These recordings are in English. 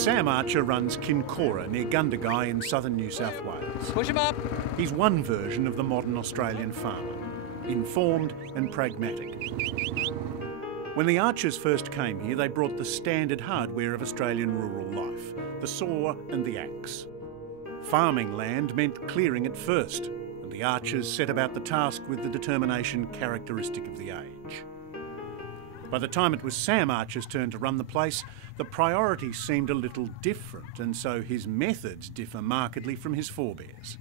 Sam Archer runs Kincora near Gundagai in southern New South Wales. Push him up! He's one version of the modern Australian farmer, informed and pragmatic. When the Archers first came here, they brought the standard hardware of Australian rural life, the saw and the axe. Farming land meant clearing it first, and the Archers set about the task with the determination characteristic of the age. By the time it was Sam Archer's turn to run the place, the priorities seemed a little different, and so his methods differ markedly from his forebears.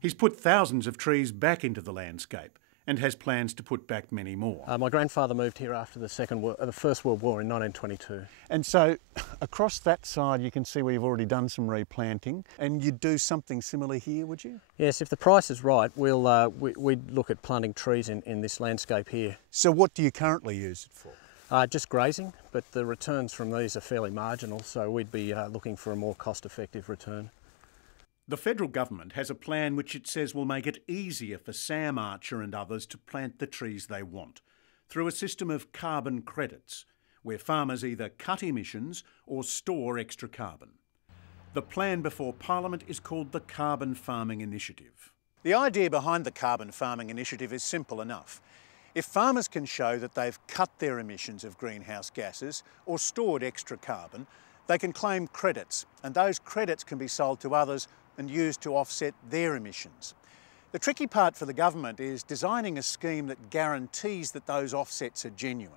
He's put thousands of trees back into the landscape and has plans to put back many more. My grandfather moved here after the First World War in 1922. And so across that side you can see where you've already done some replanting, and you'd do something similar here, would you? Yes, if the price is right, we'd look at planting trees in this landscape here. So what do you currently use it for? Just grazing, but the returns from these are fairly marginal, so we'd be looking for a more cost-effective return. The federal government has a plan which it says will make it easier for Sam Archer and others to plant the trees they want, through a system of carbon credits, where farmers either cut emissions or store extra carbon. The plan before Parliament is called the Carbon Farming Initiative. The idea behind the Carbon Farming Initiative is simple enough. If farmers can show that they've cut their emissions of greenhouse gases or stored extra carbon, they can claim credits, and those credits can be sold to others and used to offset their emissions. The tricky part for the government is designing a scheme that guarantees that those offsets are genuine.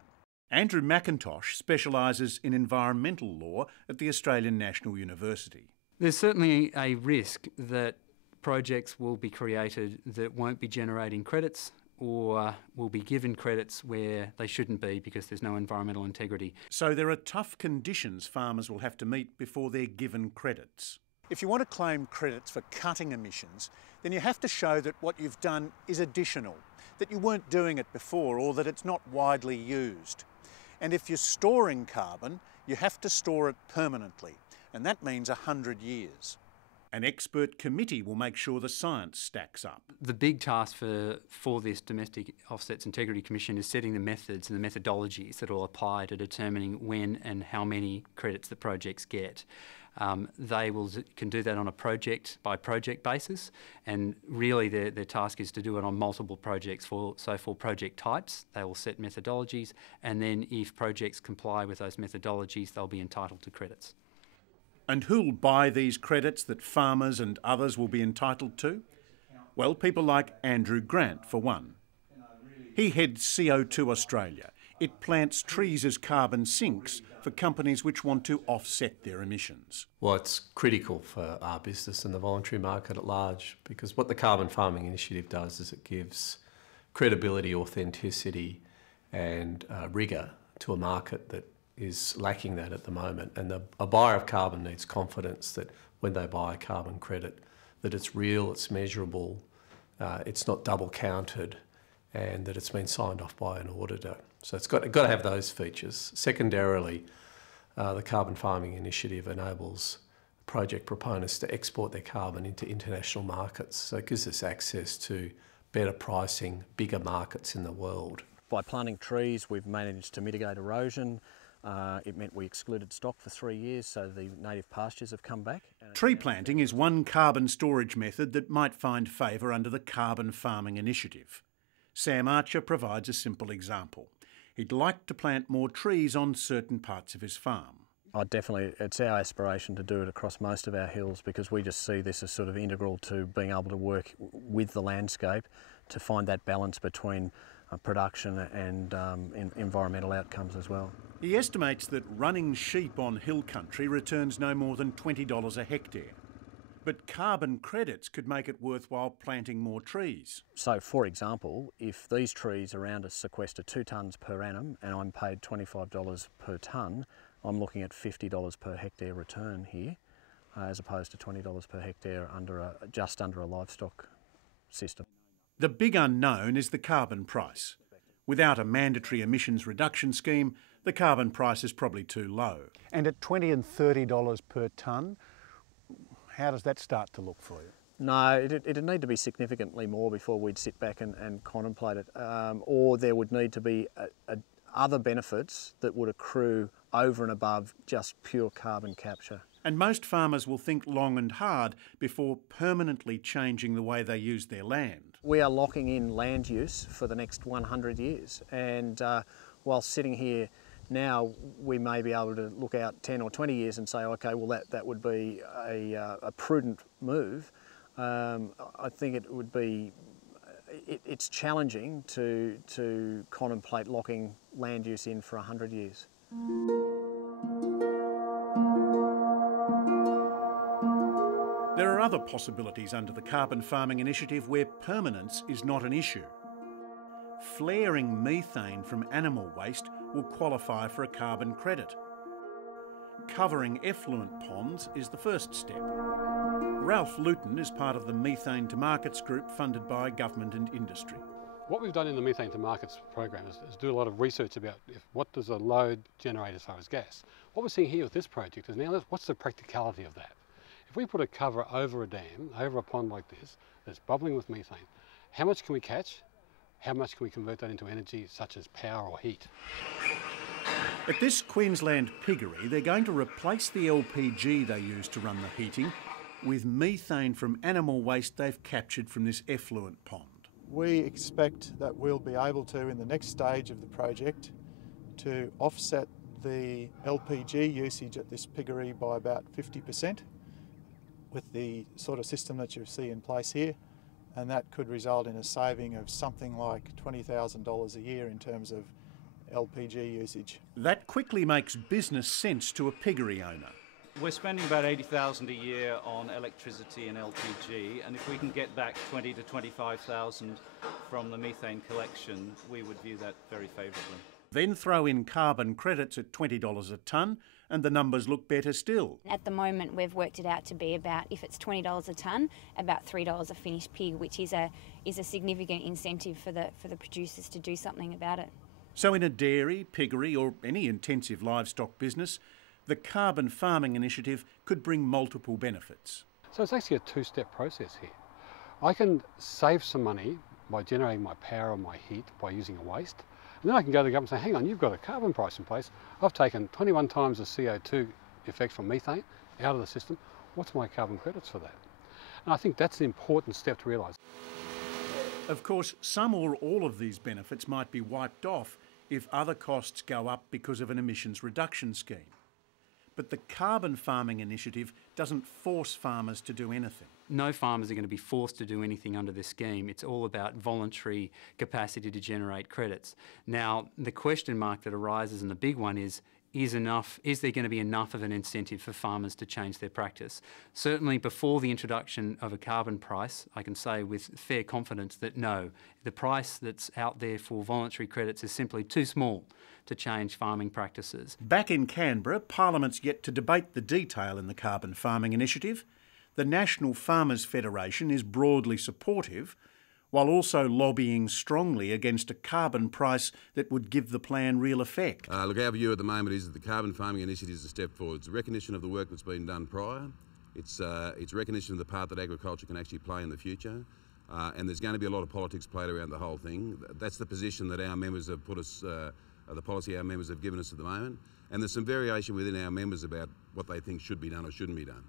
Andrew McIntosh specialises in environmental law at the Australian National University. There's certainly a risk that projects will be created that won't be generating credits or will be given credits where they shouldn't be because there's no environmental integrity. So there are tough conditions farmers will have to meet before they're given credits. If you want to claim credits for cutting emissions, then you have to show that what you've done is additional, that you weren't doing it before or that it's not widely used. And if you're storing carbon, you have to store it permanently, and that means 100 years. An expert committee will make sure the science stacks up. The big task for this Domestic Offsets Integrity Commission is setting the methods and the methodologies that will apply to determining when and how many credits the projects get. They can do that on a project-by-project basis, and really their task is to do it on multiple projects. So for project types, they will set methodologies, and then if projects comply with those methodologies, they'll be entitled to credits. And who'll buy these credits that farmers and others will be entitled to? Well, people like Andrew Grant, for one. He heads CO2 Australia. It plants trees as carbon sinks for companies which want to offset their emissions. Well, it's critical for our business and the voluntary market at large, because what the Carbon Farming Initiative does is it gives credibility, authenticity and rigour to a market that is lacking that at the moment. And a buyer of carbon needs confidence that when they buy a carbon credit, that it's real, it's measurable, it's not double counted, and that it's been signed off by an auditor. So it's got to have those features. Secondarily, the Carbon Farming Initiative enables project proponents to export their carbon into international markets. So it gives us access to better pricing, bigger markets in the world. By planting trees, we've managed to mitigate erosion. It meant we excluded stock for 3 years, so the native pastures have come back. Tree planting is one carbon storage method that might find favour under the Carbon Farming Initiative. Sam Archer provides a simple example. He'd like to plant more trees on certain parts of his farm. It's our aspiration to do it across most of our hills, because we just see this as sort of integral to being able to work with the landscape to find that balance between production and environmental outcomes as well. He estimates that running sheep on hill country returns no more than $20 a hectare. But carbon credits could make it worthwhile planting more trees. So, for example, if these trees around us sequester 2 tonnes per annum and I'm paid $25 per tonne, I'm looking at $50 per hectare return here, as opposed to $20 per hectare just under a livestock system. The big unknown is the carbon price. Without a mandatory emissions reduction scheme, the carbon price is probably too low. And at $20 and $30 per tonne, how does that start to look for you? No, it'd need to be significantly more before we'd sit back and contemplate it. Or there would need to be other benefits that would accrue over and above just pure carbon capture. And most farmers will think long and hard before permanently changing the way they use their land. We are locking in land use for the next 100 years, and while sitting here now, we may be able to look out 10 or 20 years and say, okay, well that would be a prudent move. I think it would be, it's challenging to contemplate locking land use in for 100 years. There are other possibilities under the Carbon Farming Initiative where permanence is not an issue. Flaring methane from animal waste will qualify for a carbon credit. Covering effluent ponds is the first step. Ralph Luton is part of the Methane to Markets group funded by government and industry. What we've done in the Methane to Markets program is do a lot of research about what does a load generate as far as gas. What we're seeing here with this project is now what's the practicality of that? If we put a cover over a dam, over a pond like this, that's bubbling with methane, how much can we catch? How much can we convert that into energy such as power or heat? At this Queensland piggery, they're going to replace the LPG they use to run the heating with methane from animal waste they've captured from this effluent pond. We expect that we'll be able to, in the next stage of the project, to offset the LPG usage at this piggery by about 50%. With the sort of system that you see in place here, and that could result in a saving of something like $20,000 a year in terms of LPG usage. That quickly makes business sense to a piggery owner. We're spending about $80,000 a year on electricity and LPG, and if we can get back $20,000 to $25,000 from the methane collection, we would view that very favourably. Then throw in carbon credits at $20 a tonne, and the numbers look better still. At the moment, we've worked it out to be about, if it's $20 a tonne, about $3 a finished pig, which is a significant incentive for the producers to do something about it. So in a dairy, piggery or any intensive livestock business, the Carbon Farming Initiative could bring multiple benefits. So it's actually a two-step process here. I can save some money by generating my power or my heat by using a waste. And then I can go to the government and say, hang on, you've got a carbon price in place. I've taken 21 times the CO2 effect from methane out of the system. What's my carbon credits for that? And I think that's an important step to realise. Of course, some or all of these benefits might be wiped off if other costs go up because of an emissions reduction scheme. But the Carbon Farming Initiative doesn't force farmers to do anything. No farmers are going to be forced to do anything under this scheme. It's all about voluntary capacity to generate credits. Now, the question mark that arises, and the big one is there going to be enough of an incentive for farmers to change their practice? Certainly before the introduction of a carbon price, I can say with fair confidence that no, the price that's out there for voluntary credits is simply too small to change farming practices. Back in Canberra, Parliament's yet to debate the detail in the Carbon Farming Initiative. The National Farmers Federation is broadly supportive, while also lobbying strongly against a carbon price that would give the plan real effect. Look, our view at the moment is that the Carbon Farming Initiative is a step forward. It's a recognition of the work that's been done prior. It's recognition of the part that agriculture can actually play in the future. And there's going to be a lot of politics played around the whole thing. That's the position that our members have put us, the policy our members have given us at the moment. And there's some variation within our members about what they think should be done or shouldn't be done.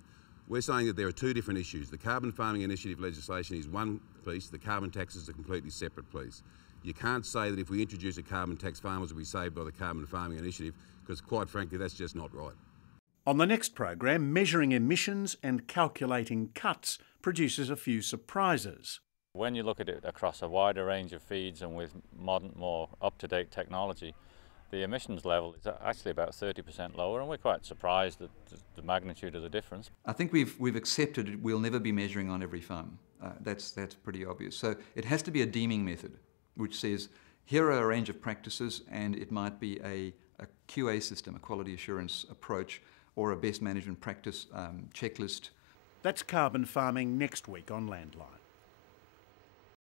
We're saying that there are two different issues. The Carbon Farming Initiative legislation is one piece, the carbon tax is a completely separate piece. You can't say that if we introduce a carbon tax, farmers will be saved by the Carbon Farming Initiative, because quite frankly, that's just not right. On the next program, measuring emissions and calculating cuts produces a few surprises. When you look at it across a wider range of feeds and with modern, more up-to-date technology, the emissions level is actually about 30% lower, and we're quite surprised at the magnitude of the difference. I think we've accepted we'll never be measuring on every farm. That's pretty obvious. So it has to be a deeming method, which says here are a range of practices, and it might be a QA system, a quality assurance approach, or a best management practice checklist. That's carbon farming next week on Landline.